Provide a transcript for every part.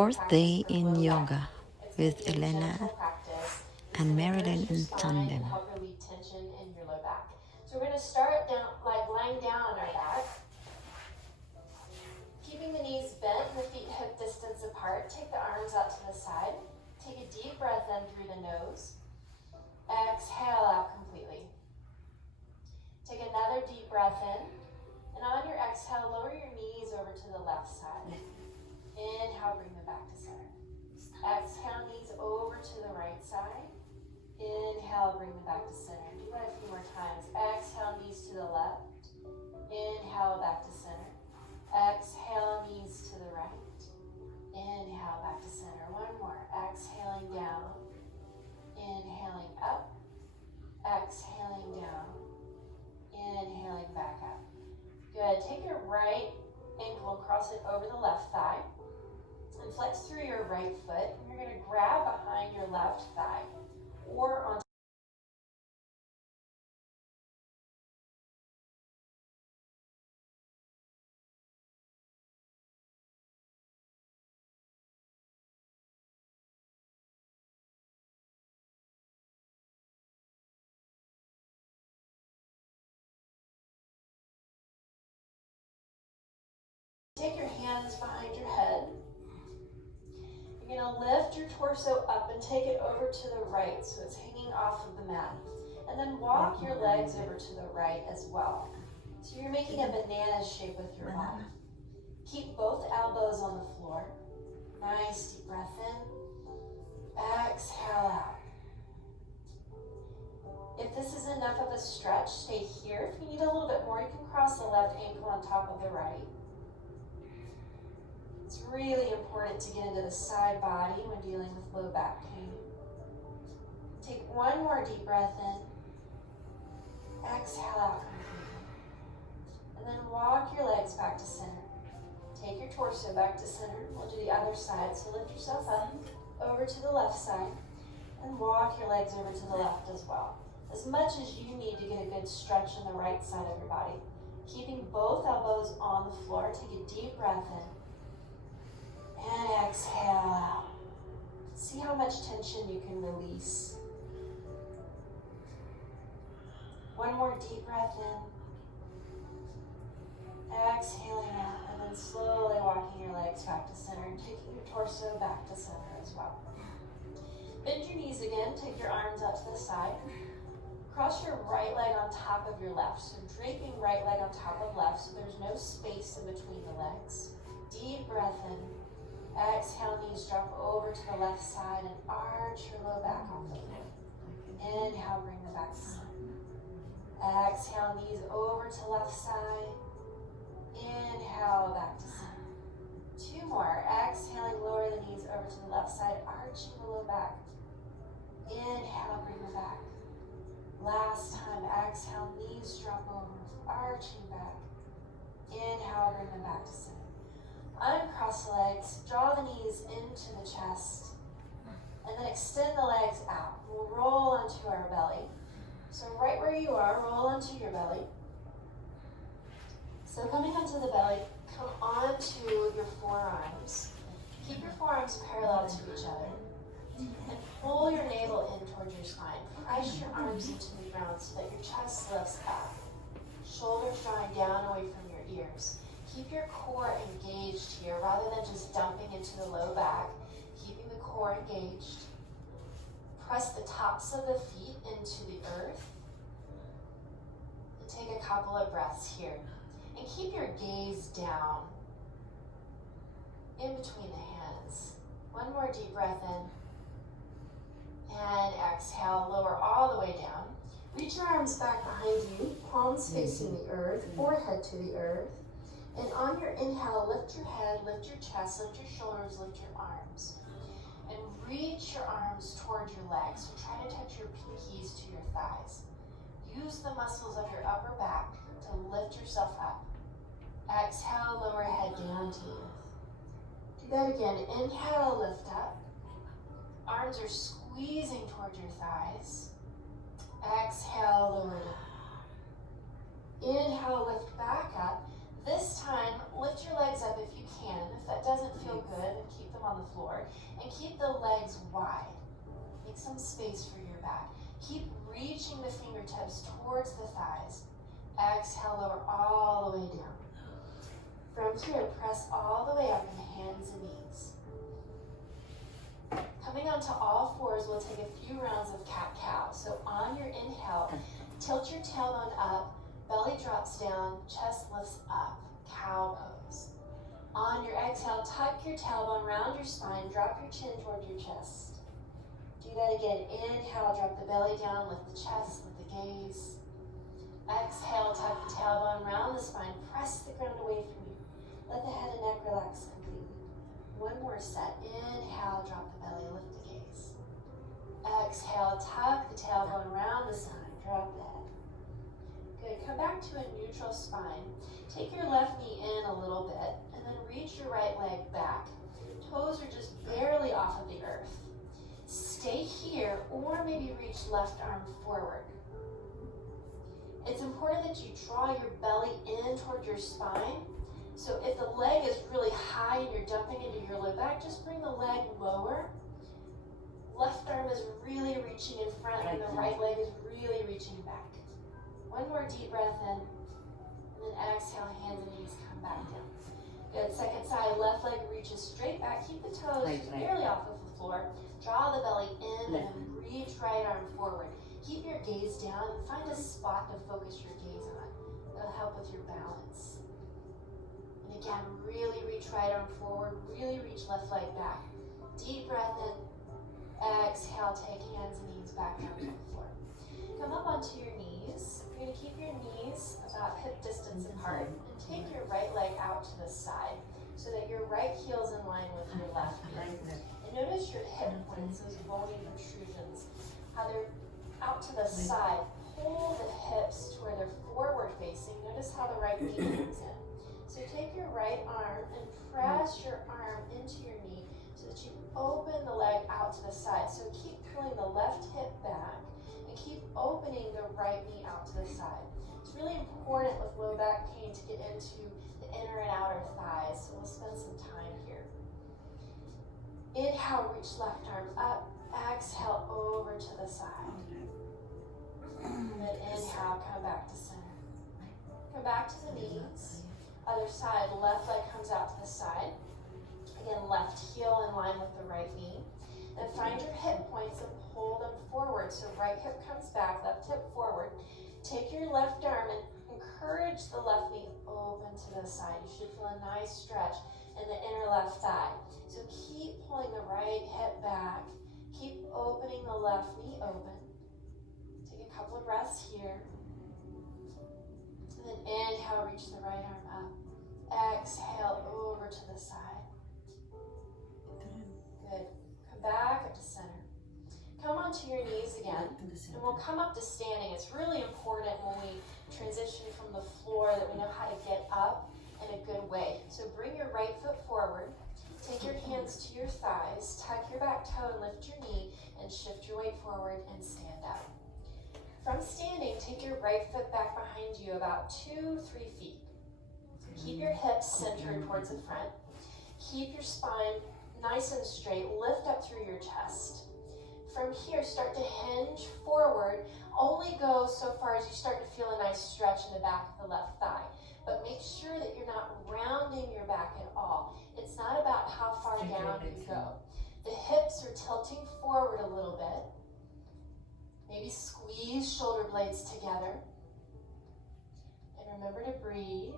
fourth day in yoga with Elena and Marilyn in tandem. Help relieve tension in your low back. So we're going to start down, like lying down on our back, keeping the knees bent, the feet hip distance apart. Take the arms out to the side. Take a deep breath in through the nose. Exhale out completely. Take another deep breath in. And on your exhale, lower your knees over to the left side. Inhale, bring them back to center. Exhale, knees over to the right side. Inhale, bring them back to center. Do that a few more times. Exhale, knees to the left. Inhale, back to center. Exhale, knees to the right. Inhale, back to center. One more. Exhaling down. Inhaling up. Exhaling down. Inhaling back up. Good. Take your right ankle and cross it over the left thigh. And flex through your right foot. And you're going to grab behind your left thigh or on. Take your hands behind your head. You're going to lift your torso up and take it over to the right so it's hanging off of the mat. And then walk your legs over to the right as well. So you're making a banana shape with your body. Keep both elbows on the floor. Nice deep breath in. Exhale out. If this is enough of a stretch, stay here. If you need a little bit more, you can cross the left ankle on top of the right. It's really important to get into the side body when dealing with low back pain. Take one more deep breath in. Exhale out completely. And then walk your legs back to center. Take your torso back to center. We'll do the other side. So lift yourself up over to the left side and walk your legs over to the left as well. As much as you need to get a good stretch in the right side of your body. Keeping both elbows on the floor. Take a deep breath in. And exhale out. See how much tension you can release. One more deep breath in. Exhaling out, and then slowly walking your legs back to center and taking your torso back to center as well. Bend your knees again. Take your arms out to the side. Cross your right leg on top of your left. So draping right leg on top of left so there's no space in between the legs. Deep breath in. Exhale, knees drop over to the left side and arch your low back off the floor. Inhale, bring them back to center. Exhale, knees over to left side. Inhale, back to center. Two more. Exhaling, lower the knees over to the left side, arching the low back. Inhale, bring them back. Last time, exhale, knees drop over, arching back. Inhale, bring them back to center. Uncross the legs, draw the knees into the chest, and then extend the legs out. We'll roll onto our belly. So right where you are, roll onto your belly. So coming onto the belly, come onto your forearms. Keep your forearms parallel to each other. And pull your navel in towards your spine. Press your arms into the ground so that your chest lifts up. Shoulders drawing down away from your ears. Keep your core engaged here rather than just dumping into the low back. Keeping the core engaged. Press the tops of the feet into the earth. And take a couple of breaths here. And keep your gaze down in between the hands. One more deep breath in. And exhale, lower all the way down. Reach your arms back behind you, palms facing the earth, forehead to the earth. And on your inhale, lift your head, lift your chest, lift your shoulders, lift your arms. And reach your arms towards your legs. So try to touch your pinkies to your thighs. Use the muscles of your upper back to lift yourself up. Exhale, lower head down to earth. Do that again. Inhale, lift up. Arms are squeezing towards your thighs. Exhale, lower down. Inhale, lift back up. This time, lift your legs up if you can. If that doesn't feel good, then keep them on on the floor, and keep the legs wide. Make some space for your back. Keep reaching the fingertips towards the thighs. Exhale, lower all the way down. From here, press all the way up in hands and knees. Coming onto all fours, we'll take a few rounds of cat-cow. So on your inhale, tilt your tailbone up, belly drops down, chest lifts up, cow pose. On your exhale, tuck your tailbone, round your spine, drop your chin toward your chest. Do that again. Inhale, drop the belly down, lift the chest, lift the gaze. Exhale, tuck the tailbone, round the spine, press the ground away from you. Let the head and neck relax completely. One more set. Inhale, drop the belly, lift the gaze. Exhale, tuck the tailbone, round the spine, drop the head. Good. Come back to a neutral spine. Take your left knee in a little bit, and then reach your right leg back. Toes are just barely off of the earth. Stay here, or maybe reach left arm forward. It's important that you draw your belly in toward your spine. So if the leg is really high and you're dumping into your low back, just bring the leg lower. Left arm is really reaching in front, and the right leg is really reaching back. One more deep breath in, and then exhale, hands and knees come back down. Good. Second side, left leg reaches straight back. Keep the toes barely off of the floor. Draw the belly in and reach right arm forward. Keep your gaze down and find a spot to focus your gaze on. That'll help with your balance. And again, really reach right arm forward. Really reach left leg back. Deep breath in. Exhale, take hands and knees back down to the floor. Come up onto your knees. You're going to keep your knees about hip distance apart and take your right leg out to the side so that your right heel's in line with your left knee. And notice your hip points, those bony protrusions, how they're out to the side. Pull the hips to where they're forward facing. Notice how the right knee comes in. So take your right arm and press your arm into your knee so that you open the leg out to the side. So keep pulling the left hip back and keep opening the right knee out to the side. It's really important with low back pain to get into the inner and outer thighs, so we'll spend some time here. Inhale, reach left arm up. Exhale, over to the side. And then inhale, come back to center. Come back to the knees. Other side, left leg comes out to the side. Again, left heel in line with the right knee. Then find your hip points and pull them forward. So right hip comes back, left hip forward. Take your left arm and encourage the left knee open to the side. You should feel a nice stretch in the inner left thigh. So keep pulling the right hip back. Keep opening the left knee open. Take a couple of breaths here. And then inhale, reach the right arm up. Exhale, over to the side. Good. Come back up to center. Come onto your knees again, and we'll come up to standing. It's really important when we transition from the floor that we know how to get up in a good way. So bring your right foot forward. Take your hands to your thighs, tuck your back toe and lift your knee, and shift your weight forward and stand up. From standing, take your right foot back behind you about 2-3 feet. Keep your hips centered towards the front. Keep your spine nice and straight. Lift up through your chest. From here, start to hinge forward. Only go so far as you start to feel a nice stretch in the back of the left thigh. But make sure that you're not rounding your back at all. It's not about how far down you go. The hips are tilting forward a little bit. Maybe squeeze shoulder blades together. And remember to breathe.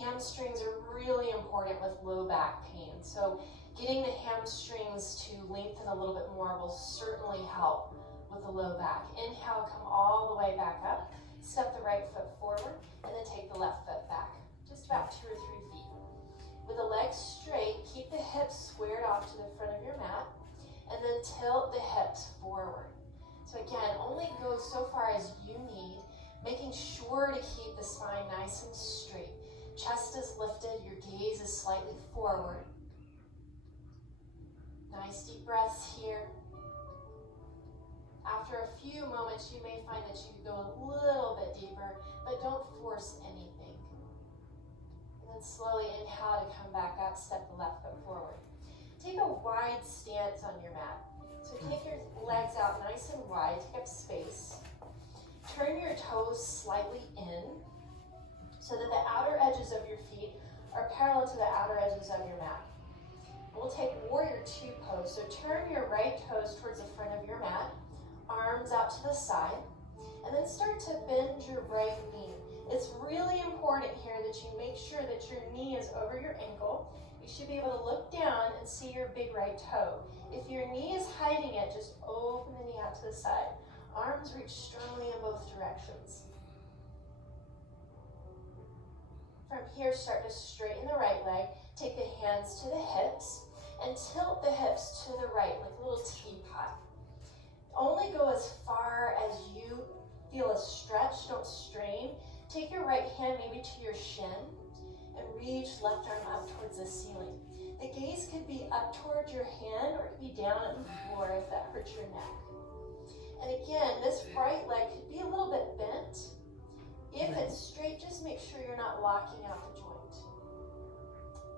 Hamstrings are really important with low back pain. So getting the hamstrings to lengthen a little bit more will certainly help with the low back. Inhale, come all the way back up. Step the right foot forward, and then take the left foot back. Just about 2 or 3 feet. With the legs straight, keep the hips squared off to the front of your mat, and then tilt the hips forward. So again, only go so far as you need, making sure to keep the spine nice and straight. Chest is lifted, your gaze is slightly forward. Nice deep breaths here. After a few moments, you may find that you can go a little bit deeper, but don't force anything. And then slowly inhale to come back up, step the left foot forward. Take a on your mat. So take your legs out nice and wide, take up space. Turn your toes slightly in so that the outer edges of your feet are parallel to the outer edges of your mat. We'll take warrior two pose. So turn your right toes towards the front of your mat, arms out to the side, and then start to bend your right knee. It's really important here that you make sure that your knee is over your ankle. You should be able to look down and see your big right toe. If your knee is hiding it, just open the knee out to the side. Arms reach strongly in both directions. From here, start to straighten the right leg. Take the hands to the hips and tilt the hips to the right like a little teapot. Only go as far as you feel a stretch, don't strain. Take your right hand maybe to your shin and reach left arm up towards the ceiling. The gaze could be up towards your hand or it could be down at the floor if that hurts your neck. And again, this right leg could be a little bit bent. If it's straight, just make sure you're not locking out the joint.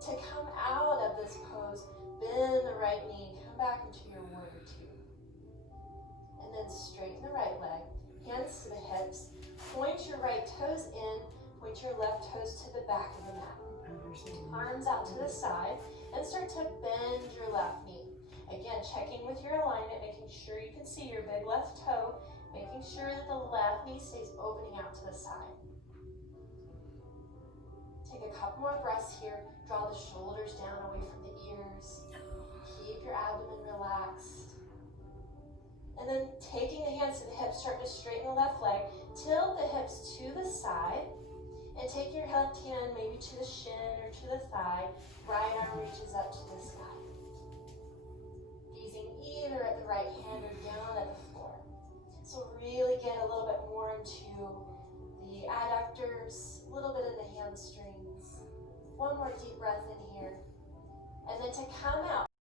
To come out of this pose, bend the right knee, come back into your warrior two. And then straighten the right leg, hands to the hips, point your right toes in, point your left toes to the back of the mat. Arms out to the side, and start to bend your left knee. Again, checking with your alignment, making sure you can see your big left toe, making sure that the left knee stays opening out to the side. Take a couple more breaths here. Draw the shoulders down away from the ears. Keep your abdomen relaxed. And then taking the hands to the hips, start to straighten the left leg. Tilt the hips to the side. And take your left hand maybe to the shin or to the thigh. Right arm reaches up to the sky. Gazing either at the right hand or down at the floor. So really get a little bit more into the adductors, a little bit of the hamstrings. One more deep breath in here. And then to come out,